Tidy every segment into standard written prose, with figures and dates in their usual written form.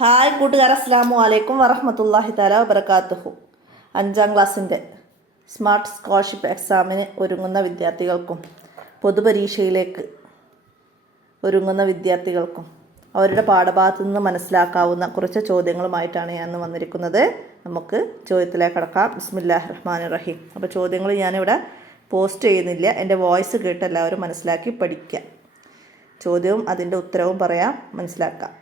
Hi കൂട്ടുകാർ, അസ്സലാമു അലൈക്കും വറഹ്മത്തുള്ളാഹി തആല വബറകാതുഹു. 5ാം ക്ലാസ്സിൻ്റെ സ്മാർട്ട് സ്കോളർഷിപ്പ് എക്സാമിന് ഒരുങ്ങുന്ന വിദ്യാർത്ഥികൾക്കും പൊതുപരീക്ഷയിലേക്ക് ഒരുങ്ങുന്ന വിദ്യാർത്ഥികൾക്കും അവരുടെ പാഠഭാഗത്തു നിന്ന് മനസ്സിലാക്കാവുന്ന കുറച്ച് ചോദ്യങ്ങളുമായിട്ടാണ് ഞാൻ ഇന്ന് വന്നിരിക്കുന്നത്. നമുക്ക് ചോദ്യത്തിലേക്ക് കടക്കാം. ബിസ്മില്ലാഹിർ റഹ്മാനിർ റഹീം. അപ്പോൾ ചോദ്യങ്ങൾ ഞാനിവിടെ പോസ്റ്റ് ചെയ്യുന്നില്ല, എൻ്റെ വോയിസ് കേട്ട് എല്ലാവരും മനസ്സിലാക്കി പഠിക്കുക. ചോദ്യവും അതിൻ്റെ ഉത്തരവും പറയാം, മനസ്സിലാക്കാം.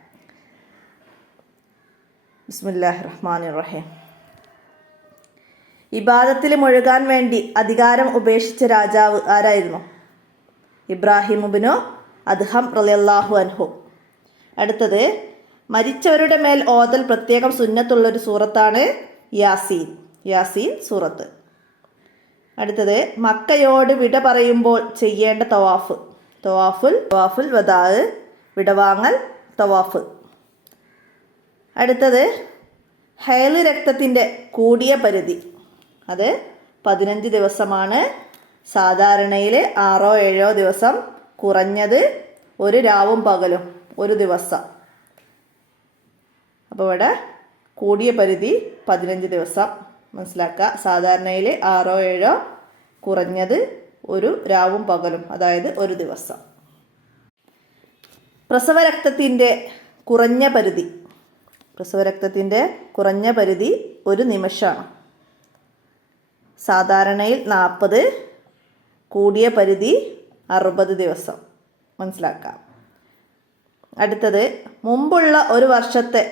ബിസ്മില്ലാഹിർ റഹ്മാനിർ റഹീം. ഇബാദത്തിൽ മുഴുകാൻ വേണ്ടി അധികാരം ഉപേക്ഷിച്ച രാജാവ് ആരായിരുന്നു? ഇബ്രാഹിം ഇബ്നു അദ്ഹം റളിയല്ലാഹു അൻഹു. അടുത്തത്, മരിച്ചവരുടെ മേൽ ഓതൽ പ്രത്യേകം സുന്നത്തുള്ളൊരു സൂറത്താണ് യാസീൻ സൂറത്ത്. അടുത്തത്, മക്കയോട് വിട പറയുമ്പോൾ ചെയ്യേണ്ട തവാഫുൽ വദാ, വിടവാങ്ങൽ തവാഫ്. അടുത്തത്, ഹൈല് രക്തത്തിൻ്റെ കൂടിയ പരിധി, അത് 15 ദിവസമാണ്. സാധാരണയിൽ 6-7 ദിവസം, കുറഞ്ഞത് ഒരു രാവും പകലും 1 ദിവസം. അപ്പോൾ ഇവിടെ കൂടിയ പരിധി 15 ദിവസം മനസ്സിലാക്കുക. സാധാരണയിൽ 6-7, കുറഞ്ഞത് ഒരു രാവും പകലും, അതായത് 1 ദിവസം. പ്രസവരക്തത്തിൻ്റെ കുറഞ്ഞ പരിധി 1 നിമിഷമാണ്. സാധാരണയിൽ 40, കൂടിയ പരിധി 60 ദിവസം മനസ്സിലാക്കാം. അടുത്തത്, മുമ്പുള്ള ഒരു വർഷത്തെ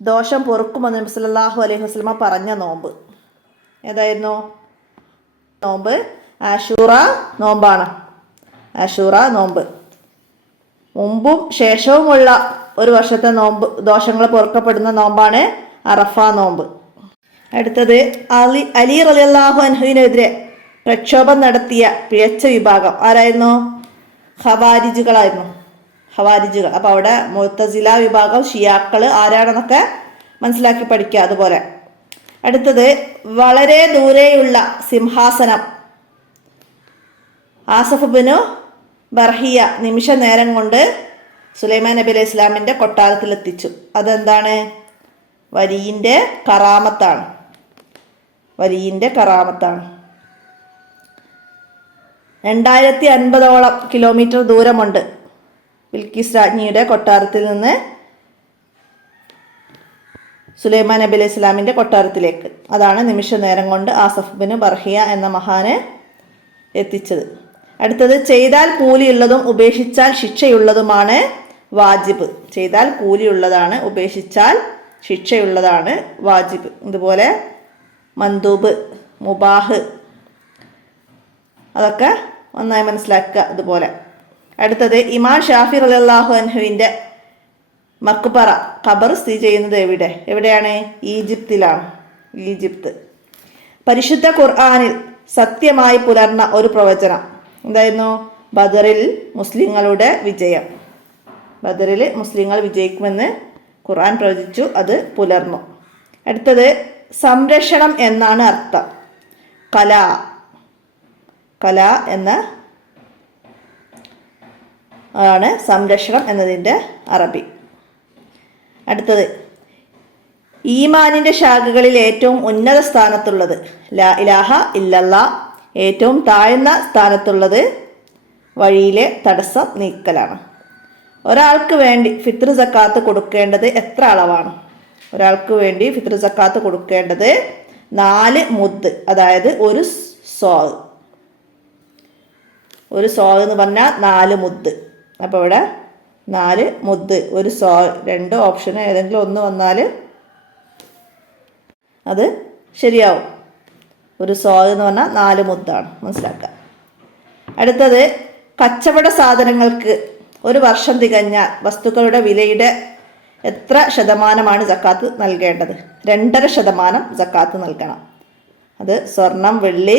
ദോഷം പൊറുക്കുമെന്ന് നബി സല്ലല്ലാഹു അലൈഹി വസല്ലമ പറഞ്ഞ നോമ്പ് ഏതായിരുന്നു? നോമ്പ് ആശൂറ നോമ്പാണ്. ആശൂറ നോമ്പ് മുമ്പും ശേഷവുമുള്ള ഒരു വർഷത്തെ നോമ്പ് ദോഷങ്ങൾ പൊറുക്കപ്പെടുന്ന നോമ്പാണ് അറഫ നോമ്പ്. അടുത്തത്, അലി റളിയല്ലാഹു അൻഹുവിനെതിരെ പ്രക്ഷോഭം നടത്തിയ പിഴച്ച വിഭാഗം ആരായിരുന്നു? ഖവാരിജുകളായിരുന്നു. അപ്പോൾ അവിടെ മുഅ്തസില വിഭാഗം, ഷിയാക്കൾ ആരാണെന്നൊക്കെ മനസ്സിലാക്കി പഠിക്കുക. അതുപോലെ അടുത്തത്, വളരെ ദൂരെയുള്ള സിംഹാസനം ആസഫ് ഇബ്നു ബർഹിയ നിമിഷ നേരം കൊണ്ട് സുലൈമാൻ നബി അലൈഹി ഇസ്ലാമിൻ്റെ കൊട്ടാരത്തിലെത്തിച്ചു. അതെന്താണ്? വലിയിൻ്റെ കറാമത്താണ്. 2050ഓളം കിലോമീറ്റർ ദൂരമുണ്ട് ബിൽക്കിസ് രാജ്ഞിയുടെ കൊട്ടാരത്തിൽ നിന്ന് സുലൈമാൻ നബി അലൈഹി ഇസ്ലാമിൻ്റെ കൊട്ടാരത്തിലേക്ക്. അതാണ് നിമിഷ നേരം കൊണ്ട് ആസഫ് ബിൻ ബർഹിയ എന്ന മഹാനെ എത്തിച്ചത്. അടുത്തത്, ചെയ്താൽ കൂലിയുള്ളതും ഉപേക്ഷിച്ചാൽ ശിക്ഷയുള്ളതുമാണ് വാജിബ്. ചെയ്താൽ കൂലിയുള്ളതാണ്, ഉപേക്ഷിച്ചാൽ ശിക്ഷയുള്ളതാണ് വാജിബ്. ഇതുപോലെ മന്ദൂബ്, മുബാഹ്, അതൊക്കെ നന്നായി മനസ്സിലാക്കുക. ഇതുപോലെ അടുത്തത്, ഇമാം ഷാഫി റളിയല്ലാഹു അൻഹുവിൻ്റെ മക്ബറ ഖബർ സ്ഥിതി ചെയ്യുന്നത് എവിടെയാണ്? ഈജിപ്ത്. പരിശുദ്ധ ഖുർആനിൽ സത്യമായി പുലർന്ന ഒരു പ്രവചനം എന്തായിരുന്നു? ബദറിൽ മുസ്ലിങ്ങൾ വിജയിക്കുമെന്ന് ഖുർആൻ പ്രവചിച്ചു, അത് പുലർന്നു. അടുത്തത്, സംരക്ഷണം എന്നാണ് അർത്ഥം. കല എന്ന ആണ് സംരക്ഷണം എന്നതിൻ്റെ അറബി. അടുത്തത്, ഈമാനിൻ്റെ ശാഖകളിൽ ഏറ്റവും ഉന്നത സ്ഥാനത്തുള്ളത് ലാ ഇലാഹ ഇല്ലല്ലാ, ഏറ്റവും താഴ്ന്ന സ്ഥാനത്തുള്ളത് വഴിയിലെ തടസ്സം നീക്കലാണ്. ഒരാൾക്ക് വേണ്ടി ഫിത്ർ സക്കാത്ത് കൊടുക്കേണ്ടത് എത്ര അളവാണ്? ഒരാൾക്ക് വേണ്ടി ഫിത്ർ സക്കാത്ത് കൊടുക്കേണ്ടത് 4 മുദ്, അതായത് ഒരു സോ എന്ന് പറഞ്ഞാൽ 4 മുദ്. അപ്പോൾ ഇവിടെ 4 മുദ്, ഒരു സോ. 2 ഓപ്ഷൻ ഏതെങ്കിലും ഒന്ന് വന്നാൽ അത് ശരിയാവും. ഒരു സോ എന്ന് പറഞ്ഞാൽ 4 മുദ്ദാണ്, മനസ്സിലാക്കുക. അടുത്തത്, കച്ചവട സാധനങ്ങൾക്ക് ഒരു വർഷം തികഞ്ഞാൽ വസ്തുക്കളുടെ വിലയുടെ എത്ര ശതമാനമാണ് സക്കാത്ത് നൽകേണ്ടത്? 2.5% സക്കാത്ത് നൽകണം. അത് സ്വർണം, വെള്ളി,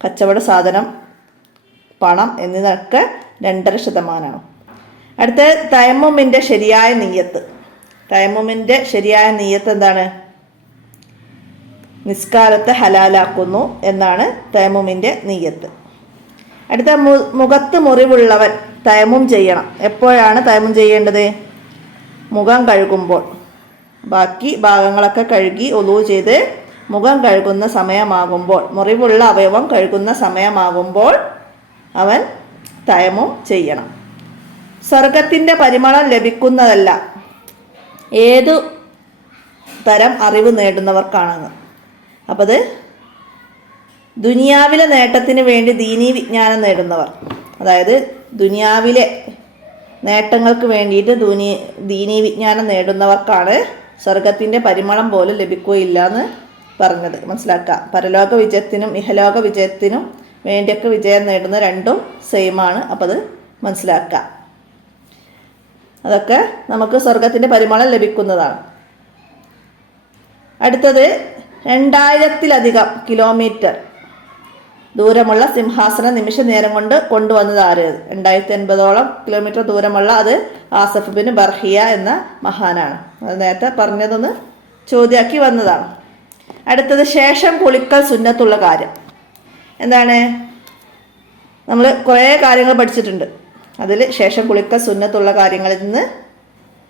കച്ചവട സാധനം, പണം എന്നിവയൊക്കെ 2.5%. അടുത്തത്, തയമ്മുമിൻ്റെ ശരിയായ നിയ്യത്ത് എന്താണ്? നിസ്കാരത്തെ ഹലാലാക്കുന്നു എന്നാണ് തയമ്മുമിൻ്റെ നിയ്യത്ത്. അടുത്ത, മുഖത്ത് മുറിവുള്ളവൻ തയമ്മും ചെയ്യണം. എപ്പോഴാണ് തയമ്മും ചെയ്യേണ്ടത്? മുഖം കഴുകുമ്പോൾ. ബാക്കി ഭാഗങ്ങളൊക്കെ കഴുകി ഒളൂ ചെയ്ത് മുഖം കഴുകുന്ന സമയമാകുമ്പോൾ, മുറിവുള്ള അവയവം കഴുകുന്ന സമയമാകുമ്പോൾ അവൻ തയമ്മും ചെയ്യണം. സ്വർഗത്തിൻ്റെ പരിമളം ലഭിക്കുന്നതല്ല ഏതു തരം അറിവ് നേടുന്നവർക്കാണെന്ന്. അപ്പം അത് ദുനിയാവിലെ നേട്ടത്തിന് വേണ്ടി ദീനീ വിജ്ഞാനം നേടുന്നവർ, അതായത് ദുനിയാവിലെ നേട്ടങ്ങൾക്ക് വേണ്ടിയിട്ട് ദീനീ വിജ്ഞാനം നേടുന്നവർക്കാണ് സ്വർഗത്തിൻ്റെ പരിമളം പോലും ലഭിക്കുകയില്ല എന്ന് പറഞ്ഞത്. മനസ്സിലാക്കുക. പരലോക വിജയത്തിനും ഇഹലോക വിജയത്തിനും വേണ്ടിയൊക്കെ വിജയം നേടുന്ന രണ്ടും സെയിമാണ്. അപ്പോൾ അത് മനസ്സിലാക്കുക. അതൊക്കെ നമുക്ക് സ്വർഗത്തിൻ്റെ പരിമളം ലഭിക്കുന്നതാണ്. അടുത്തത് 2000-ലധികം കിലോമീറ്റർ ദൂരമുള്ള സിംഹാസനം നിമിഷ നേരം കൊണ്ട് കൊണ്ടുവന്നത് ആര്? 2080ഓളം കിലോമീറ്റർ ദൂരമുള്ള അത് ആസഫ് ബിൻ ബർഹിയ എന്ന മഹാനാണ്. അത് നേരത്തെ പറഞ്ഞതൊന്ന് ചോദ്യമാക്കി വന്നതാണ്. അടുത്തത് ശേഷം കുളിക്കൽ സുന്നത്തുള്ള കാര്യം എന്താണ്? നമ്മൾ കുറേ കാര്യങ്ങൾ പഠിച്ചിട്ടുണ്ട്. അതിൽ ശേഷം കുളിക്കൽ സുന്നത്തുള്ള കാര്യങ്ങളിൽ നിന്ന്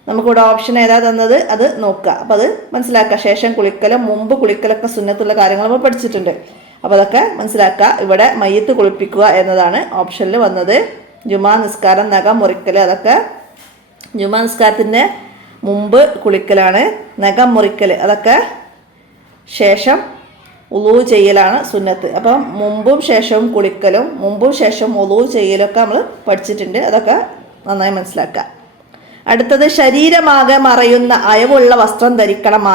നമുക്കിവിടെ ഓപ്ഷൻ ഏതാ തന്നത് അത് നോക്കുക. അപ്പോൾ അത് മനസ്സിലാക്കുക. ശേഷം കുളിക്കലും മുമ്പ് കുളിക്കലൊക്കെ സുന്നത്തുള്ള കാര്യങ്ങൾ നമ്മൾ പഠിച്ചിട്ടുണ്ട്. അപ്പോൾ അതൊക്കെ മനസ്സിലാക്കുക. ഇവിടെ മയ്യത്ത് കുളിപ്പിക്കുക എന്നതാണ് ഓപ്ഷനിൽ വന്നത്. ജുമാ നിസ്കാരം, നഖം മുറിക്കൽ, അതൊക്കെ ജുമാ നിസ്കാരത്തിൻ്റെ മുമ്പ് കുളിക്കലാണ്. നഖം മുറിക്കൽ അതൊക്കെ ശേഷം ഉളൂ ചെയ്യലാണ് സുന്നത്ത്. അപ്പം മുമ്പും ശേഷവും കുളിക്കലും മുമ്പും ശേഷം ഉളൂ ചെയ്യലൊക്കെ നമ്മൾ പഠിച്ചിട്ടുണ്ട്. അതൊക്കെ നന്നായി മനസ്സിലാക്കുക. അടുത്തത് ശരീരമാകെ മറയുന്ന അയവുള്ള വസ്ത്രം ധരിക്കണം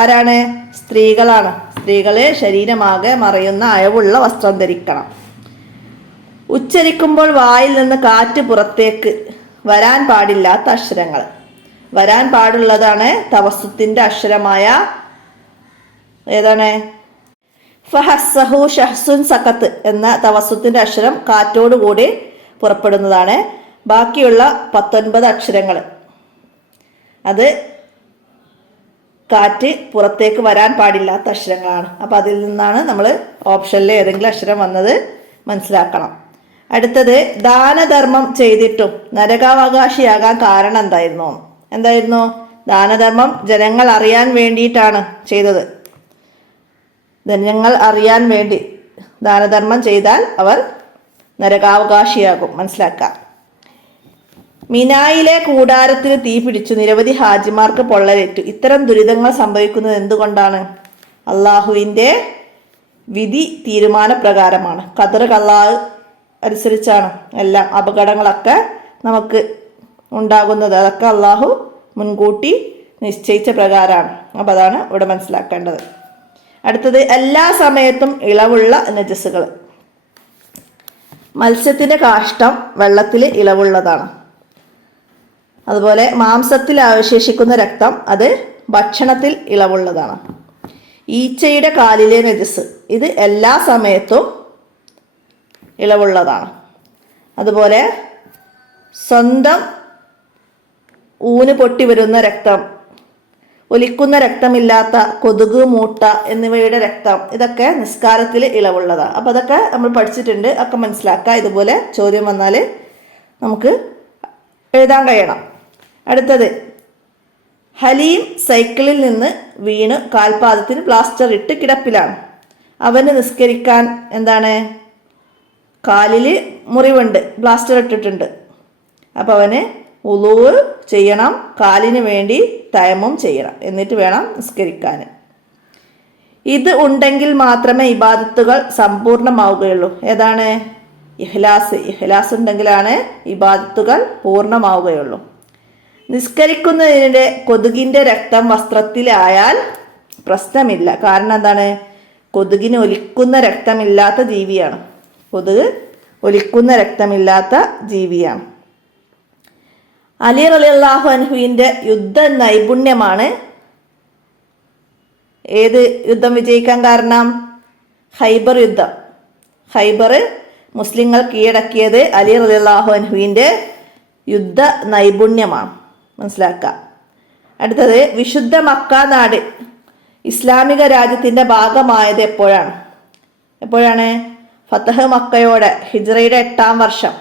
ആരാണ്? സ്ത്രീകളാണ്. സ്ത്രീകളെ ശരീരമാകെ മറയുന്ന അയവുള്ള വസ്ത്രം ധരിക്കണം. ഉച്ചരിക്കുമ്പോൾ വായിൽ നിന്ന് കാറ്റ് പുറത്തേക്ക് വരാൻ പാടില്ലാത്ത അക്ഷരങ്ങൾ. വരാൻ പാടുള്ളതാണ് തവസ്സുത്തിൻ്റെ അക്ഷരമായ ഏതാണ്? ഫഹസ്സഹു ഷഹ്സുൻ സഖത്ത് എന്ന തവസ്സുത്തിൻ്റെ അക്ഷരം കാറ്റോടുകൂടി പുറപ്പെടുന്നതാണ്. ബാക്കിയുള്ള 19 അക്ഷരങ്ങൾ അത് കാറ്റ് പുറത്തേക്ക് വരാൻ പാടില്ലാത്ത അക്ഷരങ്ങളാണ്. അപ്പോൾ അതിൽ നിന്നാണ് നമ്മൾ ഓപ്ഷനിൽ ഏതെങ്കിലും അക്ഷരം വന്നത് മനസ്സിലാക്കണം. അടുത്തത് ദാനധർമ്മം ചെയ്തിട്ടും നരകാവകാശിയാകാൻ കാരണം എന്തായിരുന്നു? ദാനധർമ്മം ജനങ്ങൾ അറിയാൻ വേണ്ടിയിട്ടാണ് ചെയ്തത്. ജനങ്ങൾ അറിയാൻ വേണ്ടി ദാനധർമ്മം ചെയ്താൽ അവർ നരകാവകാശിയാകും. മനസ്സിലാക്കുക. മിനായിലെ കൂടാരത്തിന് തീ പിടിച്ചു, നിരവധി ഹാജിമാർക്ക് പൊള്ളലേറ്റു. ഇത്തരം ദുരിതങ്ങൾ സംഭവിക്കുന്നത് എന്തുകൊണ്ടാണ്? അള്ളാഹുവിൻ്റെ വിധി തീരുമാനപ്രകാരമാണ്. ഖദർ അള്ളാഹ് അനുസരിച്ചാണ് എല്ലാം. അപകടങ്ങളൊക്കെ നമുക്ക് ഉണ്ടാകുന്നത് അതൊക്കെ അള്ളാഹു മുൻകൂട്ടി നിശ്ചയിച്ച പ്രകാരമാണ്. അപ്പോൾ അതാണ് ഇവിടെ മനസ്സിലാക്കേണ്ടത്. അടുത്തത് എല്ലാ സമയത്തും ഇളവുള്ള നജസ്സുകൾ. മത്സ്യത്തിൻ്റെ കാഷ്ടം വെള്ളത്തിൽ ഇളവുള്ളതാണ്. അതുപോലെ മാംസത്തിൽ അവശേഷിക്കുന്ന രക്തം അത് ഭക്ഷണത്തിൽ ഇളവുള്ളതാണ്. ഈച്ചയുടെ കാലിലെ നജസ് ഇത് എല്ലാ സമയത്തും ഇളവുള്ളതാണ്. അതുപോലെ സ്വന്തം ഊന് പൊട്ടി വരുന്ന രക്തം, ഒലിക്കുന്ന രക്തമില്ലാത്ത കൊതുക്, മൂട്ട എന്നിവയുടെ രക്തം ഇതൊക്കെ നിസ്കാരത്തിൽ ഇളവുള്ളതാണ്. അപ്പോൾ അതൊക്കെ നമ്മൾ പഠിച്ചിട്ടുണ്ട്. ഒക്കെ മനസ്സിലാക്കുക. ഇതുപോലെ ചോദ്യം വന്നാൽ നമുക്ക് എഴുതാൻ കഴിയണം. അടുത്തത് ഹലീം സൈക്കിളിൽ നിന്ന് വീണ് കാൽപാദത്തിന് പ്ലാസ്റ്റർ ഇട്ട് കിടപ്പിലാണ്. അവന് നിസ്കരിക്കാൻ കാലിൽ മുറിവുണ്ട്, പ്ലാസ്റ്റർ ഇട്ടിട്ടുണ്ട്. അപ്പോൾ അവന് വുളൂ ചെയ്യണം, കാലിന് വേണ്ടി തയമ്മും ചെയ്യണം, എന്നിട്ട് വേണം നിസ്കരിക്കാൻ. ഇത് ഉണ്ടെങ്കിൽ മാത്രമേ ഇബാദത്തുകൾ സമ്പൂർണ്ണമാവുകയുള്ളൂ. ഏതാണ്? ഇഖ്ലാസ് ഉണ്ടെങ്കിലാണ് ഇബാദത്തുകൾ പൂർണ്ണമാവുകയുള്ളൂ. നിസ്കരിക്കുന്നതിനിടെ കൊതുകിൻ്റെ രക്തം വസ്ത്രത്തിലായാൽ പ്രശ്നമില്ല. കാരണം എന്താണ്? കൊതുകിന് ഒലിക്കുന്ന രക്തമില്ലാത്ത ജീവിയാണ്. കൊതുക് ഒലിക്കുന്ന രക്തമില്ലാത്ത ജീവിയാണ്. അലി റളിയല്ലാഹു അൻഹുവിൻ്റെ യുദ്ധ നൈപുണ്യമാണ് ഏത് യുദ്ധം വിജയിക്കാൻ കാരണം? ഖൈബർ യുദ്ധം. ഖൈബർ മുസ്ലിങ്ങൾ കീഴടക്കിയത് അലി റളിയല്ലാഹു അൻഹുവിൻ്റെ യുദ്ധ നൈപുണ്യമാണ്. മനസ്സിലാക്കുക. അടുത്തത് വിശുദ്ധ മക്ക നാട് ഇസ്ലാമിക രാജ്യത്തിൻ്റെ ഭാഗമായത് എപ്പോഴാണ്? ഫതഹ് മക്കയോടെ, ഹിജ്റയുടെ 8-ാം വർഷം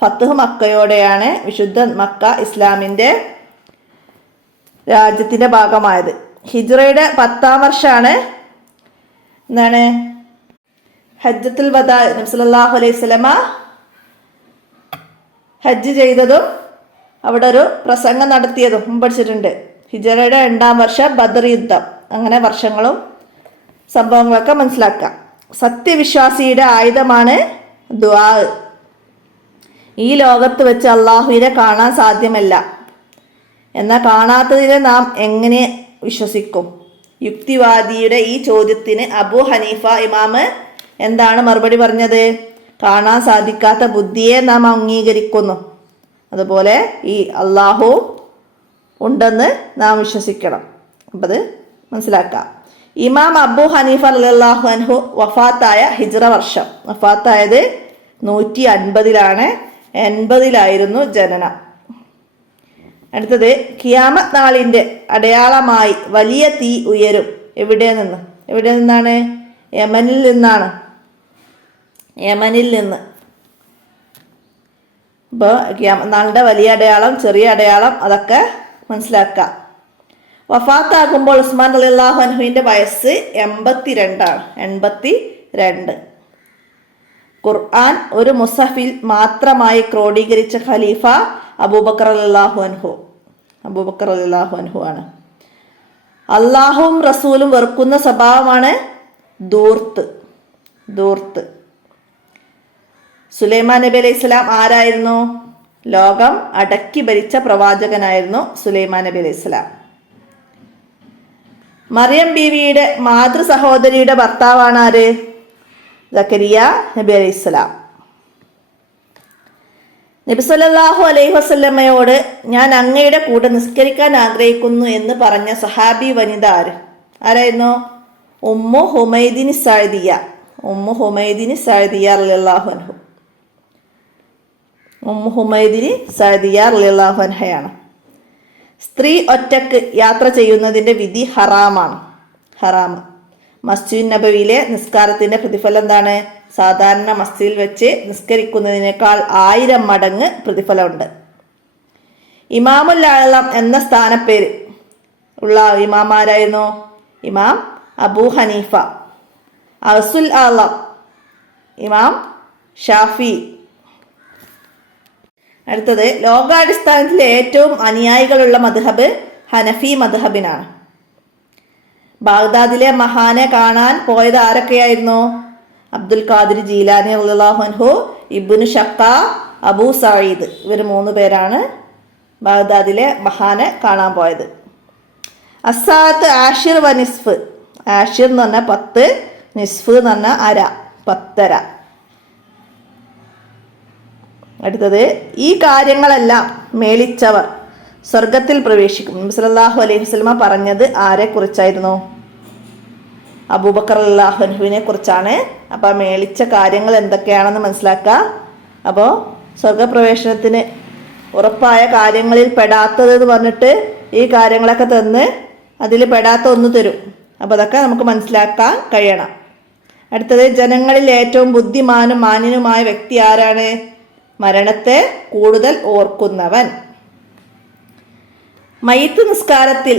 ഫതഹ് മക്കയോടെയാണ് വിശുദ്ധ മക്ക ഇസ്ലാമിൻ്റെ രാജ്യത്തിൻ്റെ ഭാഗമായത്. ഹിജ്റയുടെ 10-ാം വർഷമാണ് എന്താണ് ഹജ്ജത്തുൽ വദാ. നബി സല്ലല്ലാഹു അലൈഹി വസല്ലമ ഹജ്ജ് ചെയ്തതും അവിടെ ഒരു പ്രസംഗം നടത്തിയതും പഠിച്ചിട്ടുണ്ട്. ഹിജ്റയുടെ 2-ാം വർഷം ബദർ യുദ്ധം, അങ്ങനെ വർഷങ്ങളും സംഭവങ്ങളൊക്കെ മനസ്സിലാക്കാം. സത്യവിശ്വാസിയുടെ ആയുധമാണ് ദുആ. ഈ ലോകത്ത് വെച്ച് അള്ളാഹുവിനെ കാണാൻ സാധ്യമല്ല. എന്നാൽ കാണാത്തതിനെ നാം എങ്ങനെ വിശ്വസിക്കും? യുക്തിവാദിയുടെ ഈ ചോദ്യത്തിന് അബൂ ഹനീഫ ഇമാമ് എന്താണ് മറുപടി പറഞ്ഞത്? കാണാൻ സാധിക്കാത്ത ബുദ്ധിയെ നാം അംഗീകരിക്കുന്നു. അതുപോലെ ഈ അള്ളാഹു ഉണ്ടെന്ന് നാം വിശ്വസിക്കണം. അപ്പം അത് മനസ്സിലാക്കാം. ഇമാം അബൂ ഹനീഫ റളിയല്ലാഹു അൻഹു വഫാത്തായ ഹിജ്റ വർഷം, വഫാത്തായത് 150-ലാണ്. 80-ലായിരുന്നു ജനനം. അടുത്തത്, ഖിയാമത്ത് നാളിൻ്റെ അടയാളമായി വലിയ തീ ഉയരും. എവിടെ നിന്നാണ്? യമനിൽ നിന്നാണ്. യമനിൽ നിന്ന്. അപ്പോൾ ഖിയാമത്ത് നാളിൻ്റെ വലിയ അടയാളം, ചെറിയ അടയാളം, അതൊക്കെ മനസ്സിലാക്കാം. വഫാത്താകുമ്പോൾ ഉസ്മാൻ റളിയല്ലാഹു അൻഹുവിൻ്റെ വയസ്സ് 82-ആണ്. 82. ഖുർആൻ ഒരു മുസഹഫിൽ മാത്രമായി ക്രോഡീകരിച്ച ഖലീഫ അബൂബക്കർ റളിയല്ലാഹു അൻഹു ആണ്. അള്ളാഹുവും റസൂലും വെറുക്കുന്ന സ്വഭാവമാണ് ധൂർത്ത്. സുലൈമാൻ നബി അലൈഹി സ്വലാം ആരായിരുന്നു? ലോകം അടക്കി ഭരിച്ച പ്രവാചകനായിരുന്നു സുലൈമാൻ നബി അലൈഹി സ്വലാം. മറിയം ബീവിയുടെ മാതൃ സഹോദരിയുടെ ഭർത്താവാണ് ആര്? സക്കരിയ നബി അലൈഹി സ്വലാം. നബി സല്ലല്ലാഹു അലൈഹി വസല്ലമയോട് ഞാൻ അങ്ങയുടെ കൂടെ നിസ്കരിക്കാൻ ആഗ്രഹിക്കുന്നു എന്ന് പറഞ്ഞ സഹാബി വനിത ആരായിരുന്നു? ഉമ്മു ഹുമൈദിനി സഅദിയ റളിയല്ലാഹു അൻഹു. ഉമ്മു ഹുമൈദിനി സഅദിയ റളിയല്ലാഹു അൻഹയാണ്. സ്ത്രീ ഒറ്റക്ക് യാത്ര ചെയ്യുന്നതിൻ്റെ വിധി ഹറാമാണ്. മസ്ജിദ് നബവിയിലെ നിസ്കാരത്തിൻ്റെ പ്രതിഫലം എന്താണ്? സാധാരണ മസ്ജിദിൽ വെച്ച് നിസ്കരിക്കുന്നതിനേക്കാൾ 1000 മടങ്ങ് പ്രതിഫലമുണ്ട്. ഇമാമുൽ അഅ്ലം എന്ന സ്ഥാനപ്പേര് ഉള്ള ഇമാമാരായിരുന്നു? ഇമാം അബൂ ഹനീഫ. അസുൽ അഅ്ലം ഇമാം ഷാഫി. അടുത്തത്, ലോകാടിസ്ഥാനത്തിലെ ഏറ്റവും അനുയായികളുള്ള മദ്ഹബ് ഹനഫി മദ്ഹബിനാണ്. ബാഗ്ദാദിലെ മഹാനെ കാണാൻ പോയത് ആരൊക്കെയായിരുന്നു? അബ്ദുൽ ഖാദിർ ജീലാനി റളിയല്ലാഹു അൻഹു, ഇബ്നു ഷക്ക, അബൂ സഈദ്. ഇവർ 3 പേരാണ് ബാഗ്ദാദിലെ മഹാനെ കാണാൻ പോയത്. അസ്സാത്ത് ആഷിർ വ നിസ്ഫ്. ആഷിർ എന്ന് പറഞ്ഞാൽ 10, നിസ്ഫ് എന്ന് പറഞ്ഞാൽ അര, 10.5. അടുത്തത്, ഈ കാര്യങ്ങളെല്ലാം മേളിച്ചവർ സ്വർഗത്തിൽ പ്രവേശിക്കും. നബി സല്ലല്ലാഹു അലൈഹി വസല്ലമ പറഞ്ഞത് ആരെ കുറിച്ചായിരുന്നു? അബൂബക്കർ റളിയല്ലാഹു അൻഹുവിനെ കുറിച്ചാണ്. അപ്പോൾ മേളിച്ച കാര്യങ്ങൾ എന്തൊക്കെയാണെന്ന് മനസ്സിലാക്കുക. അപ്പോൾ സ്വർഗപ്രവേശനത്തിന് ഉറപ്പായ കാര്യങ്ങളിൽ പെടാത്തത് എന്ന് പറഞ്ഞിട്ട് ഈ കാര്യങ്ങളൊക്കെ തന്ന് അതിൽ പെടാത്ത ഒന്ന് തരും. അപ്പോൾ അതൊക്കെ നമുക്ക് മനസ്സിലാക്കാൻ കഴിയണം. അടുത്തത്, ജനങ്ങളിൽ ഏറ്റവും ബുദ്ധിമാനും മാന്യനുമായ വ്യക്തി ആരാണ്? മരണത്തെ കൂടുതൽ ഓർക്കുന്നവൻ. മയ്യിത്ത് നിസ്കാരത്തിൽ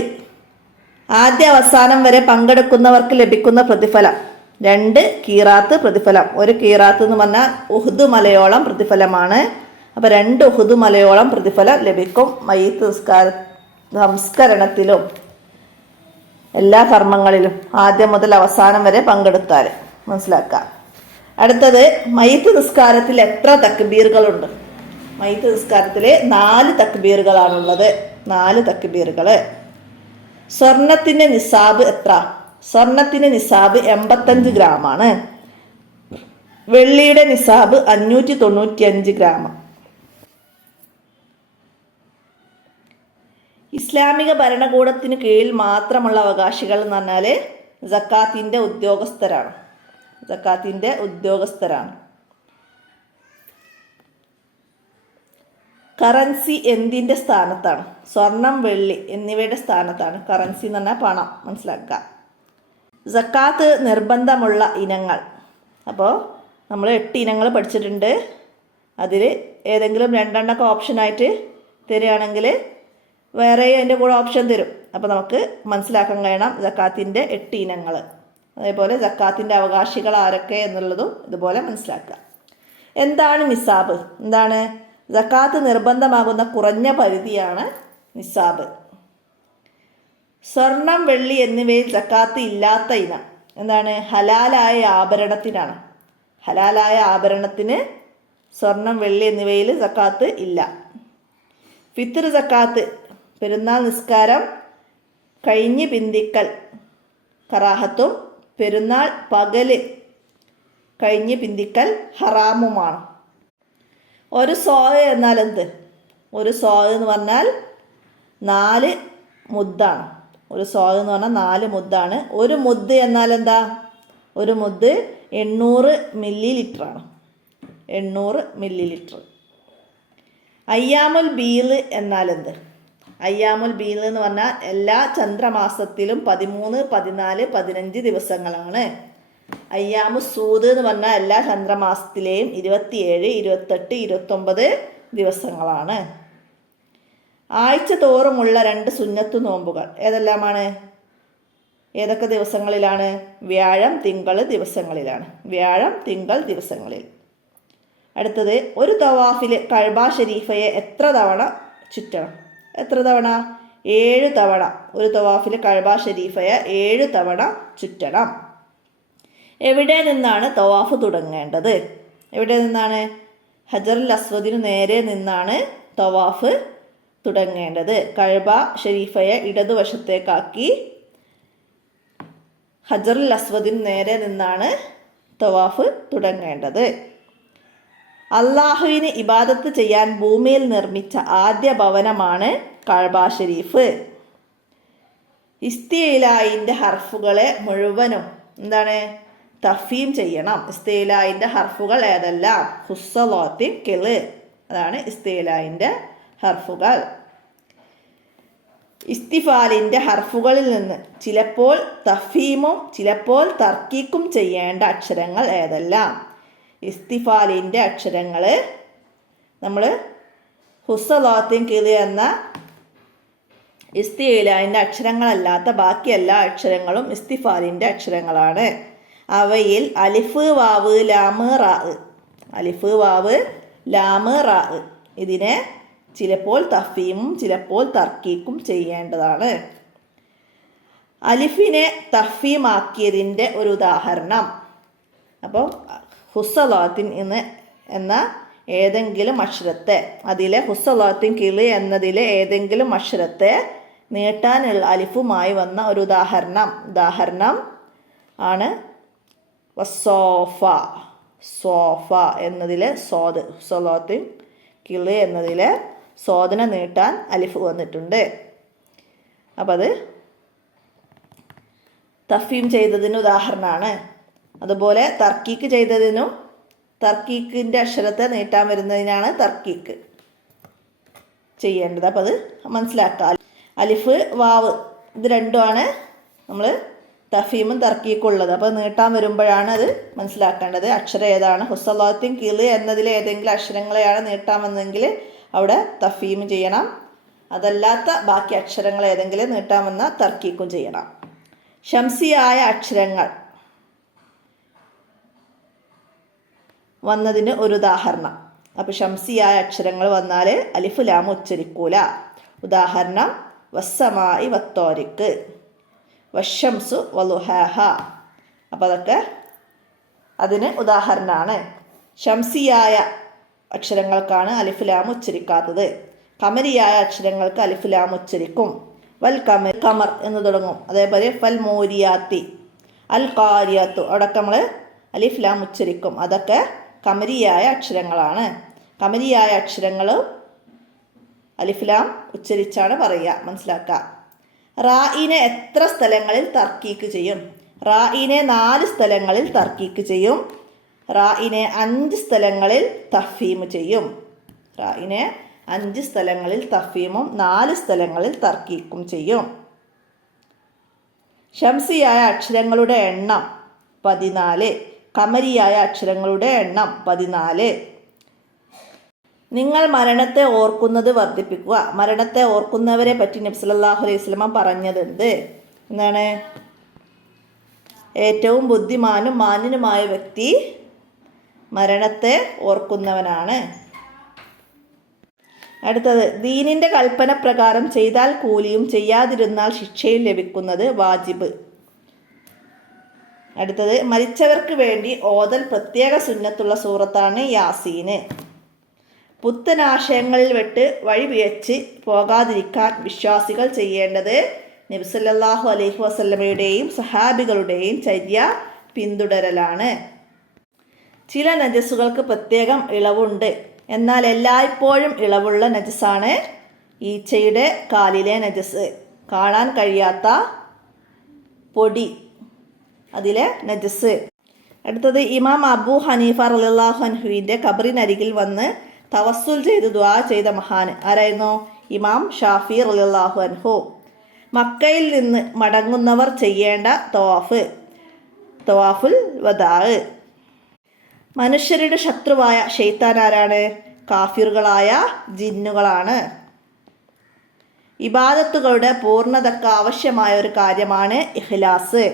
ആദ്യ അവസാനം വരെ പങ്കെടുക്കുന്നവർക്ക് ലഭിക്കുന്ന പ്രതിഫലം 2 ഖീറാത്ത് പ്രതിഫലം. 1 ഖീറാത്ത് എന്ന് പറഞ്ഞാൽ ഉഹുദ് മലയോളം പ്രതിഫലമാണ്. അപ്പോൾ 2 ഉഹുദ് മലയോളം പ്രതിഫലം ലഭിക്കും മയ്യിത്ത് സംസ്കരണത്തിലും എല്ലാ കർമ്മങ്ങളിലും ആദ്യം മുതൽ അവസാനം വരെ പങ്കെടുത്താൽ. മനസ്സിലാക്കാം. അടുത്തത്, മയ്യിത്ത് നിസ്കാരത്തിൽ എത്ര തക്ബീറുകളുണ്ട്? മയ്യിത്ത് നിസ്കാരത്തിൽ 4 തക്ബീറുകളാണുള്ളത്. 4 തക്ബീറുകൾ. സ്വർണത്തിൻ്റെ നിസാബ് എത്ര? സ്വർണത്തിൻ്റെ നിസാബ് 85 ഗ്രാമാണ്. വെള്ളിയുടെ നിസാബ് 595 ഗ്രാം. ഇസ്ലാമിക ഭരണകൂടത്തിന് കീഴിൽ മാത്രമുള്ള അവകാശികൾ എന്ന് പറഞ്ഞാൽ സക്കാത്തിൻ്റെ ഉദ്യോഗസ്ഥരാണ്. കറൻസി എന്തിൻ്റെ സ്ഥാനത്താണ്? സ്വർണം, വെള്ളി എന്നിവയുടെ സ്ഥാനത്താണ്. കറൻസി എന്ന് പറഞ്ഞാൽ പണം. മനസ്സിലാക്കുക. സക്കാത്ത് നിർബന്ധമുള്ള ഇനങ്ങൾ. അപ്പോൾ നമ്മൾ 8 ഇനങ്ങൾ പഠിച്ചിട്ടുണ്ട്. അതിൽ ഏതെങ്കിലും 2 ഓപ്ഷനായിട്ട് തരികയാണെങ്കിൽ വേറെയും അതിൻ്റെ കൂടെ ഓപ്ഷൻ തരും. അപ്പോൾ നമുക്ക് മനസ്സിലാക്കാൻ കഴിയണം സക്കാത്തിൻ്റെ 8 ഇനങ്ങൾ. അതേപോലെ സക്കാത്തിൻ്റെ അവകാശികൾ ആരൊക്കെ എന്നുള്ളതും ഇതുപോലെ മനസ്സിലാക്കുക. എന്താണ് നിസാബ്? എന്താണ്? സക്കാത്ത് നിർബന്ധമാകുന്ന കുറഞ്ഞ പരിധിയാണ് നിസാബ്. സ്വർണം, വെള്ളി എന്നിവയിൽ സക്കാത്ത് ഇല്ലാത്ത ഇനം എന്താണ്? ഹലാലായ ആഭരണത്തിനാണ്. ഹലാലായ ആഭരണത്തിന് സ്വർണം, വെള്ളി എന്നിവയിൽ സക്കാത്ത് ഇല്ല. ഫിത്ർ സക്കാത്ത് പെരുന്നാൾ നിസ്കാരം കഴിഞ്ഞ് പിന്തിക്കൽ കറാഹത്തും പെരുന്നാൾ പകല് കഴിഞ്ഞ് പിന്തിക്കൽ ഹറാമുമാണ്. ഒരു സോയ എന്നാൽ എന്ത്? ഒരു സോയ എന്ന് പറഞ്ഞാൽ 4 മുദ്ദാണ്. ഒരു സോയ എന്ന് പറഞ്ഞാൽ 4 മുദ്ദാണ്. ഒരു മുദ്ദ് എന്നാൽ എന്താ? ഒരു മുദ്ദ് 800 മില്ലി ലിറ്ററാണ്. 800 മില്ലി ലിറ്റർ. അയ്യാമുൽ ബീള് എന്നാൽ എന്ത്? അയ്യാമുൽ ബീള് എന്ന് പറഞ്ഞാൽ എല്ലാ ചന്ദ്രമാസത്തിലും 13, 14, 15 ദിവസങ്ങളാണ്. അയ്യാമു സൂദ് എന്ന് പറഞ്ഞാൽ എല്ലാ ചന്ദ്രമാസത്തിലെയും 27, 28, 29 ദിവസങ്ങളാണ്. ആഴ്ച തോറുമുള്ള 2 സുന്നത്തു നോമ്പുകൾ ഏതെല്ലാമാണ്? ഏതൊക്കെ ദിവസങ്ങളിലാണ്? വ്യാഴം, തിങ്കൾ ദിവസങ്ങളിലാണ്. വ്യാഴം, തിങ്കൾ ദിവസങ്ങളിൽ. അടുത്തത്, ഒരു തവാഫിൽ കഅബ ഷരീഫയെ എത്ര തവണ ചുറ്റണം? എത്ര തവണ? 7 തവണ. ഒരു തവാഫിൽ കഅബ ഷരീഫയെ 7 തവണ ചുറ്റണം. എവിടെ നിന്നാണ് തവാഫ് തുടങ്ങേണ്ടത്? എവിടെ നിന്നാണ്? ഹജറുൽ അസ്വദിന് നേരെ നിന്നാണ് തവാഫ് തുടങ്ങേണ്ടത്. കഅബ ഷരീഫയെ ഇടതുവശത്തേക്കാക്കി ഹജറുൽ അസ്വദിന് നേരെ നിന്നാണ് തവാഫ് തുടങ്ങേണ്ടത്. അള്ളാഹുവിന് ഇബാദത്ത് ചെയ്യാൻ ഭൂമിയിൽ നിർമ്മിച്ച ആദ്യ ഭവനമാണ് കഅബ ഷരീഫ്. ഇസ്തിഇലാഇന്റെ ഹർഫുകളെ മുഴുവനും എന്താണ്? തഫീം ചെയ്യണം. ഇസ്തിഇലാഇന്റെ ഹർഫുകൾ ഏതെല്ലാം? ഹുസ്സലാത്തി കിള്, അതാണ് ഇസ്തിഇലാഇന്റെ ഹർഫുകൾ. ഇസ്തിഫാലിന്റെ ഹർഫുകളിൽ നിന്ന് ചിലപ്പോൾ തഫീമും ചിലപ്പോൾ തർക്കീക്കും ചെയ്യേണ്ട അക്ഷരങ്ങൾ ഏതെല്ലാം? ഇസ്തിഫാലിൻ്റെ അക്ഷരങ്ങൾ നമ്മൾ ഹുസ്സലാത്തിൻ കിളി എന്ന ഇസ്തിഇലാഇന്റെ അക്ഷരങ്ങളല്ലാത്ത ബാക്കി എല്ലാ അക്ഷരങ്ങളും ഇസ്തിഫാലിൻ്റെ അക്ഷരങ്ങളാണ്. അവയിൽ അലിഫ്, വാവ്, ലാമ്, റാ. അലിഫ്, വാവ്, ലാമ്, റാ ഇതിനെ ചിലപ്പോൾ തഫീമും ചിലപ്പോൾ തർക്കീക്കും ചെയ്യേണ്ടതാണ്. അലിഫിനെ തഫീമാക്കിയതിൻ്റെ ഒരു ഉദാഹരണം. അപ്പോൾ ഹുസ്സലാത്തിൻ എന്ന ഏതെങ്കിലും അക്ഷരത്തെ, അതിലെ ഹുസ്സലാത്തിൻ കിളി എന്നതിലെ ഏതെങ്കിലും അക്ഷരത്തെ നീട്ടാനുള്ള അലിഫുമായി വന്ന ഒരു ഉദാഹരണം ആണ് വസ്സോഫ. സോഫ എന്നതിലെ സ്വാദ്, ഹുസ്സലാത്തിൻ കിളി എന്നതിലെ സ്വാദിനെ നീട്ടാൻ അലിഫ് വന്നിട്ടുണ്ട്. അപ്പം അത് തഫീം ചെയ്തതിന് ഉദാഹരണമാണ്. അതുപോലെ തർക്കീക്ക് ചെയ്തതിനും തർക്കീക്കിൻ്റെ അക്ഷരത്തെ നീട്ടാൻ വരുന്നതിനാണ് തർക്കീക്ക് ചെയ്യേണ്ടത്. അപ്പോൾ അത് മനസ്സിലാക്കുക. അലിഫ്, വാവ് ഇത് രണ്ടുമാണ് നമ്മൾ തഫീമും തർക്കീക്കും ഉള്ളത്. അപ്പോൾ നീട്ടാൻ വരുമ്പോഴാണ് അത് മനസ്സിലാക്കേണ്ടത്. അക്ഷരം ഏതാണ്? ഹുസ്സലാത്തിൻ കിളി എന്നതിലെ ഏതെങ്കിലും അക്ഷരങ്ങളെയാണ് നീട്ടാൻ വന്നെങ്കിൽ അവിടെ തഫീം ചെയ്യണം. അതല്ലാത്ത ബാക്കി അക്ഷരങ്ങൾ ഏതെങ്കിലും നീട്ടാൻ വന്നാൽ തർക്കീക്കും ചെയ്യണം. ശംസിയായ അക്ഷരങ്ങൾ വന്നതിന് ഒരു ഉദാഹരണം. അപ്പോൾ ശംസിയായ അക്ഷരങ്ങൾ വന്നാൽ അലിഫ് ലാം ഉച്ചരിക്കൂല. ഉദാഹരണം വസ്സമായി വത്തോരിക്ക്, വശംസു വലുഹാഹ. അപ്പോൾ അതൊക്കെ അതിന് ഉദാഹരണമാണ്. ശംസിയായ അക്ഷരങ്ങൾക്കാണ് അലിഫ് ലാം ഉച്ചരിക്കാത്തത്. കമരിയായ അക്ഷരങ്ങൾക്ക് അലിഫ് ലാം ഉച്ചരിക്കും. വൽ കമർ എന്ന് തുടങ്ങും. അതേപോലെ ഫൽ മോരിയാത്തി, അൽ ഖാരിയാത്തു അവിടെയൊക്കെ നമ്മൾ അലിഫ് ലാം ഉച്ചരിക്കും. അതൊക്കെ കമരിയായ അക്ഷരങ്ങളാണ്. കമരിയായ അക്ഷരങ്ങൾ അലിഫ് ലാം ഉച്ചരിച്ചാണ് പറയുക. മനസ്സിലാക്കുക. റായിനെ എത്ര സ്ഥലങ്ങളിൽ തർക്കീക്ക് ചെയ്യും? റായിനെ 4 സ്ഥലങ്ങളിൽ തർക്കീക്ക് ചെയ്യും. റായിനെ 5 സ്ഥലങ്ങളിൽ തഫീം ചെയ്യും. റായിനെ 5 സ്ഥലങ്ങളിൽ തഫീമും 4 സ്ഥലങ്ങളിൽ തർക്കീക്കും ചെയ്യും. ശംസിയായ അക്ഷരങ്ങളുടെ എണ്ണം 14. കമരിയായ അക്ഷരങ്ങളുടെ എണ്ണം 14. നിങ്ങൾ മരണത്തെ ഓർക്കുന്നത് വർദ്ധിപ്പിക്കുക. മരണത്തെ ഓർക്കുന്നവരെ പറ്റി നബി സല്ലല്ലാഹു അലൈഹി വസല്ലം പറഞ്ഞതെന്ത്? എന്താണ്? ഏറ്റവും ബുദ്ധിമാനും മാന്യനുമായ വ്യക്തി മരണത്തെ ഓർക്കുന്നവനാണ്. അടുത്തത്, ദീനിൻ്റെ കൽപ്പന പ്രകാരം ചെയ്താൽ കൂലിയും ചെയ്യാതിരുന്നാൽ ശിക്ഷയും ലഭിക്കുന്നത് വാജിബ്. അടുത്തത്, മരിച്ചവർക്ക് വേണ്ടി ഓതൽ പ്രത്യേക സുന്നത്തുള്ള സൂറത്താണ് യാസീന്. പുത്തനാശയങ്ങളിൽ വിട്ട് വഴിപിഴച്ച് പോകാതിരിക്കാൻ വിശ്വാസികൾ ചെയ്യേണ്ടത് നബി സല്ലല്ലാഹു അലൈഹി വസല്ലമയുടെയും സഹാബികളുടെയും ചര്യ പിന്തുടരലാണ്. ചില നജസുകൾക്ക് പ്രത്യേകം ഇളവുണ്ട്. എന്നാൽ എല്ലായ്പ്പോഴും ഇളവുള്ള നജസാണ് ഈച്ചയുടെ കാലിലെ നജസ്, കാണാൻ കഴിയാത്ത പൊടി, അതിലെ നജസ്. അടുത്തത്, ഇമാം അബൂ ഹനീഫ റളിയല്ലാഹു അൻഹുവിൻ്റെ ഖബറിനരികിൽ വന്ന് തവസ്സുൽ ചെയ്ത് ദുആ ചെയ്ത മഹാൻ ആരായിരുന്നു? ഇമാം ഷാഫി റളിയല്ലാഹു അൻഹു. മക്കയിൽ നിന്ന് മടങ്ങുന്നവർ ചെയ്യേണ്ട തവാഫുൽ വദാ. മനുഷ്യരുടെ ശത്രുവായ ശൈത്താൻ ആരാണ്? കാഫിറുകളായ ജിന്നുകളാണ്. ഇബാദത്തുകളുടെ പൂർണ്ണതക്ക് ആവശ്യമായ ഒരു കാര്യമാണ് ഇഖ്ലാസ്.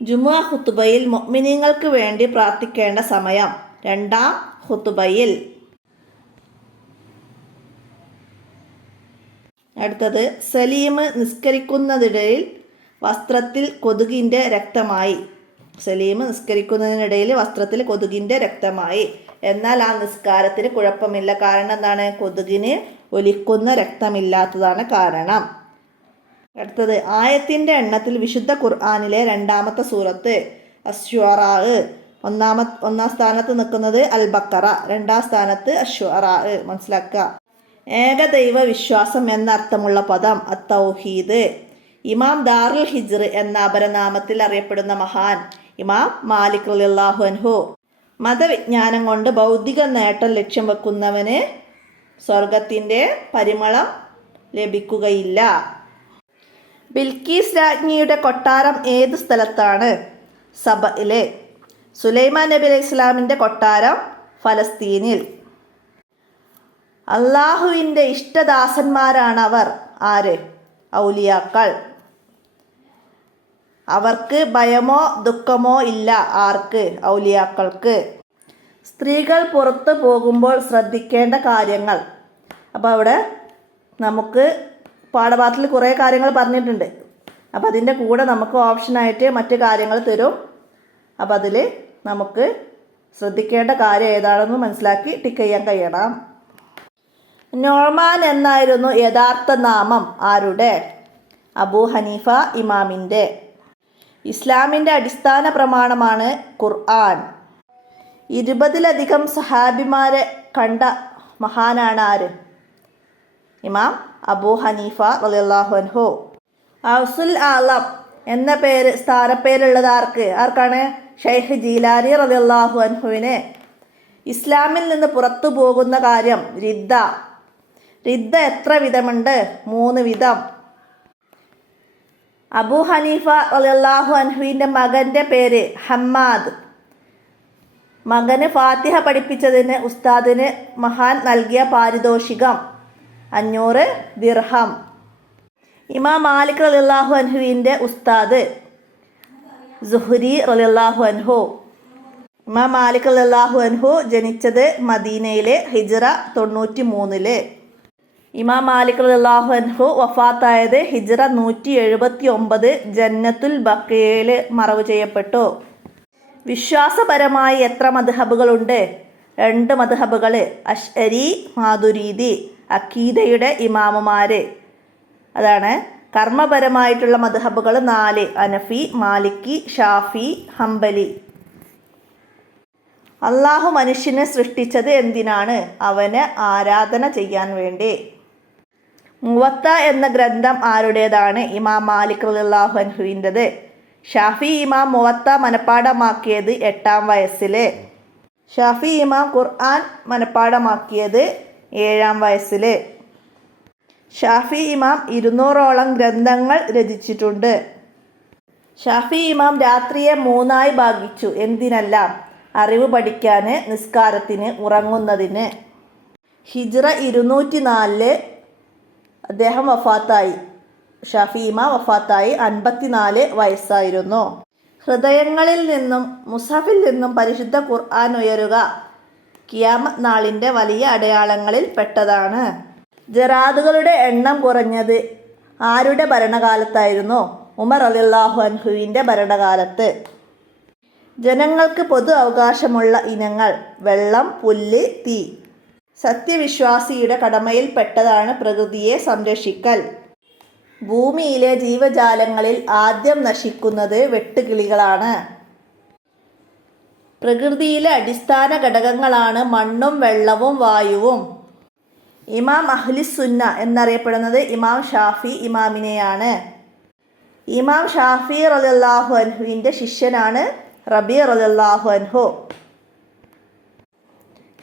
ജുമുഅ ഖുതുബയിൽ മുഅ്മിനീങ്ങൾക്ക് വേണ്ടി പ്രാർത്ഥിക്കേണ്ട സമയം രണ്ടാം ഖുതുബയിൽ. അടുത്തത്, സലീം നിസ്കരിക്കുന്നതിനിടയിൽ വസ്ത്രത്തിൽ കൊതുകിൻ്റെ രക്തമായി. വസ്ത്രത്തിൽ കൊതുകിൻ്റെ രക്തമായി. എന്നാൽ ആ നിസ്കാരത്തിന് കുഴപ്പമില്ല. കാരണം എന്താണ്? കൊതുകിന് ഒലിക്കുന്ന രക്തമില്ലാത്തതാണ് കാരണം. അടുത്തത്, ആയത്തിൻ്റെ എണ്ണത്തിൽ വിശുദ്ധ ഖുർആനിലെ രണ്ടാമത്തെ സൂറത്ത് അശ്ശുഅറാ. ഒന്നാം സ്ഥാനത്ത് നിൽക്കുന്നത് അൽ ബഖറ, രണ്ടാം സ്ഥാനത്ത് അശ്ശുഅറാ. മനസ്സിലാക്കുക. ഏകദൈവ വിശ്വാസം എന്നർത്ഥമുള്ള പദം അത്തൗഹീദ്. ഇമാം ദാറുൽ ഹിജ്ർ എന്ന അപരനാമത്തിൽ അറിയപ്പെടുന്ന മഹാൻ ഇമാം മാലിക് റളിയല്ലാഹു അൻഹു. മതവിജ്ഞാനം കൊണ്ട് ഭൗതിക നേട്ടം ലക്ഷ്യം വെക്കുന്നവന് സ്വർഗത്തിൻ്റെ പരിമളം ലഭിക്കുകയില്ല. ബിൽക്കീസ് രാജ്ഞിയുടെ കൊട്ടാരം ഏത് സ്ഥലത്താണ്? സബയിലെ. സുലൈമാൻ നബി അലൈഹി ഇസ്ലാമിൻ്റെ കൊട്ടാരം ഫലസ്തീനിൽ. അള്ളാഹുവിൻ്റെ ഇഷ്ടദാസന്മാരാണവർ. ആര്? ഔലിയാക്കൾ. അവർക്ക് ഭയമോ ദുഃഖമോ ഇല്ല. ആർക്ക്? ഔലിയാക്കൾക്ക്. സ്ത്രീകൾ പുറത്തു പോകുമ്പോൾ ശ്രദ്ധിക്കേണ്ട കാര്യങ്ങൾ. അപ്പോൾ അവിടെ നമുക്ക് പാഠഭാഗത്തിൽ കുറേ കാര്യങ്ങൾ പറഞ്ഞിട്ടുണ്ട്. അപ്പോൾ അതിൻ്റെ കൂടെ നമുക്ക് ഓപ്ഷനായിട്ട് മറ്റു കാര്യങ്ങൾ തരും. അപ്പോൾ അതിൽ നമുക്ക് ശ്രദ്ധിക്കേണ്ട കാര്യം ഏതാണെന്ന് മനസ്സിലാക്കി ടിക്ക് ചെയ്യാൻ കഴിയണം. നൊഅ്മാൻ എന്നായിരുന്നു യഥാർത്ഥ നാമം ആരുടെ? അബൂ ഹനീഫ ഇമാമിൻ്റെ. ഇസ്ലാമിൻ്റെ അടിസ്ഥാന പ്രമാണമാണ് ഖുർആൻ. 20ലധികം സഹാബിമാരെ കണ്ട മഹാനാണ് ആര്? ഇമാം അബൂ ഹനീഫ റളിയല്ലാഹു അൻഹു. ഔസുൽ ആലം എന്ന സ്ഥാനപ്പേരുള്ളത് ആർക്കാണ്? ഷെയ്ഖ് ജീലാനി റളിയല്ലാഹു അൻഹുവിന്. ഇസ്ലാമിൽ നിന്ന് പുറത്തു പോകുന്ന കാര്യം റിദ്ദ. റിദ്ദ എത്ര വിധമുണ്ട്? 3 വിധം. അബൂ ഹനീഫ റളിയല്ലാഹു അൻഹുവിൻ്റെ മകൻ്റെ പേര് ഹമ്മാദ്. മകന് ഫാത്തിഹ പഠിപ്പിച്ചതിന് ഉസ്താദിന് മഹാൻ നൽകിയ പാരിതോഷികം 500 ദിർഹം. ഇമാം മാലിക് റളിയല്ലാഹു അൻഹുവിൻ്റെ ഉസ്താദ് സുഹ്രി റളിയല്ലാഹു അൻഹു. ഇമാം മാലിക് റളിയല്ലാഹു അൻഹു ജനിച്ചത് മദീനയിലെ ഹിജ്റ 93. ഇമാം മാലിക് റളിയല്ലാഹു അൻഹു വഫാത്തായത് ഹിജ്റ 179 ജന്നത്തുൽ ബഖീയിൽ മറവ് ചെയ്യപ്പെട്ടു. വിശ്വാസപരമായി എത്ര മദ്ഹബുകളുണ്ട്? 2 മദ്ഹബുകൾ. അശ്അരി, മാതുരീദി അഖീദയുടെ ഇമാമുമാർ. അതാണ്. കർമ്മപരമായിട്ടുള്ള മദ്ഹബുകൾ 4: അനഫി, മാലിക്കി, ഷാഫി, ഹംബലി. അള്ളാഹു മനുഷ്യനെ സൃഷ്ടിച്ചത് എന്തിനാണ്? അവന് ആരാധന ചെയ്യാൻ വേണ്ടി. മുവത്ത എന്ന ഗ്രന്ഥം ആരുടേതാണ്? ഇമാം മാലിക് റളിയല്ലാഹു അൻഹുവിൻ്റെത്. ഷാഫി ഇമാം മുവത്ത മനഃപ്പാഠമാക്കിയത് 8ാം വയസ്സിൽ. ഷാഫി ഇമാം ഖുർആൻ മനഃപ്പാഠമാക്കിയത് 7ാം വയസ്സിൽ. ഷാഫി ഇമാം 200ഓളം ഗ്രന്ഥങ്ങൾ രചിച്ചിട്ടുണ്ട്. ഷാഫി ഇമാം രാത്രിയെ 3ആയി ഭാഗിച്ചു. എന്തിനെല്ലാം? അറിവ് പഠിക്കാൻ, നിസ്കാരത്തിന്, ഉറങ്ങുന്നതിന്. ഹിജ്റ 204 അദ്ദേഹം വഫാത്തായി. ഷാഫി ഇമാം വഫാത്തായി. 54 വയസ്സായിരുന്നു. ഹൃദയങ്ങളിൽ നിന്നും മുസഹഫിൽ നിന്നും പരിശുദ്ധ ഖുർആൻ ഉയരുക ഖിയാമത്ത് നാളിൻ്റെ വലിയ അടയാളങ്ങളിൽ പെട്ടതാണ്. ജറാദുകളുടെ എണ്ണം കുറഞ്ഞത് ആരുടെ ഭരണകാലത്തായിരുന്നു? ഉമർ റളിയല്ലാഹു അൻഹുവിൻ്റെ ഭരണകാലത്ത്. ജനങ്ങൾക്ക് പൊതു അവകാശമുള്ള ഇനങ്ങൾ: വെള്ളം, പുല്ല്, തീ. സത്യവിശ്വാസിയുടെ കടമയിൽപ്പെട്ടതാണ് പ്രകൃതിയെ സംരക്ഷിക്കൽ. ഭൂമിയിലെ ജീവജാലങ്ങളിൽ ആദ്യം നശിക്കുന്നത് വെട്ടുകിളികളാണ്. പ്രകൃതിയിലെ അടിസ്ഥാന ഘടകങ്ങളാണ് മണ്ണും വെള്ളവും വായുവും. ഇമാം അഹ്ലുസുന്ന എന്നറിയപ്പെടുന്നത് ഇമാം ഷാഫി ഇമാമിനെയാണ്. ഇമാം ഷാഫി റളിയല്ലാഹു അൻഹുവിൻ്റെ ശിഷ്യനാണ് റബീ റളിയല്ലാഹു അൻഹു.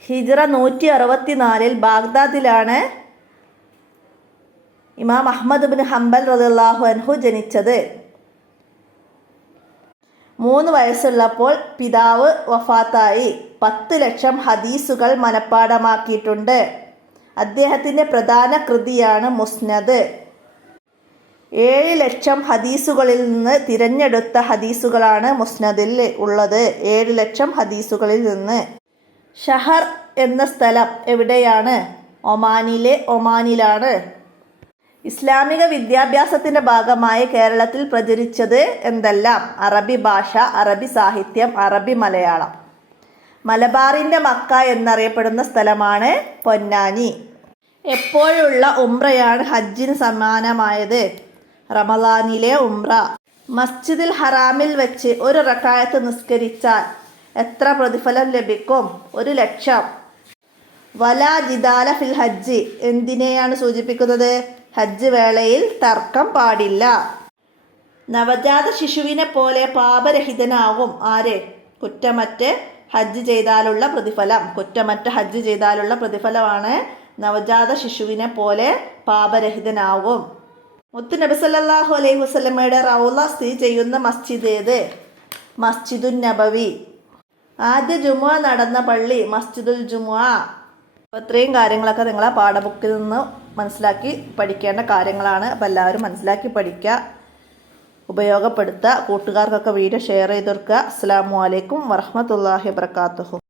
ഹിജ്റ 164 ബാഗ്ദാദിലാണ് ഇമാം അഹ്മദ് ബിൻ ഹംബൽ റളിയല്ലാഹു അൻഹു ജനിച്ചത്. 3 വയസ്സുള്ളപ്പോൾ പിതാവ് വഫാത്തായി. 10 ലക്ഷം ഹദീസുകൾ മനഃപ്പാഠമാക്കിയിട്ടുണ്ട്. അദ്ദേഹത്തിൻ്റെ പ്രധാന കൃതിയാണ് മുസ്നദ്. 7 ലക്ഷം ഹദീസുകളിൽ നിന്ന് തിരഞ്ഞെടുത്ത ഹദീസുകളാണ് മുസ്നദിൽ ഉള്ളത്. 7 ലക്ഷം ഹദീസുകളിൽ നിന്ന്. ഷഹർ എന്ന സ്ഥലം എവിടെയാണ്? ഒമാനിലാണ്. ഇസ്ലാമിക വിദ്യാഭ്യാസത്തിൻ്റെ ഭാഗമായി കേരളത്തിൽ പ്രചരിച്ചത് എന്തെല്ലാം? അറബി ഭാഷ, അറബി സാഹിത്യം, അറബി മലയാളം. മലബാറിൻ്റെ മക്ക എന്നറിയപ്പെടുന്ന സ്ഥലമാണ് പൊന്നാനി. എപ്പോഴുള്ള ഉംറയാണ് ഹജ്ജിന് സമാനമായത്? റമളാനിലെ ഉംറ. മസ്ജിദുൽ ഹറാമിൽ വെച്ച് 1 റക്അത്ത് നിസ്കരിച്ചാൽ എത്ര പ്രതിഫലം ലഭിക്കും? 1,00,000. വലാ ജിദാല ഫിൽ ഹജ്ജ് എന്തിനെയാണ് സൂചിപ്പിക്കുന്നത്? ഹജ്ജ് വേളയിൽ തർക്കം പാടില്ല. നവജാത ശിശുവിനെ പോലെ പാപരഹിതനാവും ആര്? കുറ്റമറ്റ ഹജ്ജ് ചെയ്താലുള്ള പ്രതിഫലം. കുറ്റമറ്റ ഹജ്ജ് ചെയ്താലുള്ള പ്രതിഫലമാണ് നവജാത ശിശുവിനെ പോലെ പാപരഹിതനാവും. മുത്തു നബി സല്ലല്ലാഹു അലൈഹി വസല്ലമയുടെ റൗള സ്ഥിതി ചെയ്യുന്ന മസ്ജിദ് ഏത്? മസ്ജിദുൻ നബവി. ആദ്യ ജുമുഅ നടന്ന പള്ളി മസ്ജിദുൽ ജുമുഅ. ഇത്രയും കാര്യങ്ങളൊക്കെ നിങ്ങളെ പാഠബുക്കിൽ നിന്ന് മനസ്സിലാക്കി പഠിക്കേണ്ട കാര്യങ്ങളാണ്. അപ്പോൾ എല്ലാവരും മനസ്സിലാക്കി പഠിക്കുക, ഉപയോഗപ്പെടുത്തുക. കൂട്ടുകാർക്കൊക്കെ വീഡിയോ ഷെയർ ചെയ്ത് കൊടുക്കുക. അസ്സലാമു അലൈക്കും വറഹ്മത്തുള്ളാഹി വബറകാതുഹു.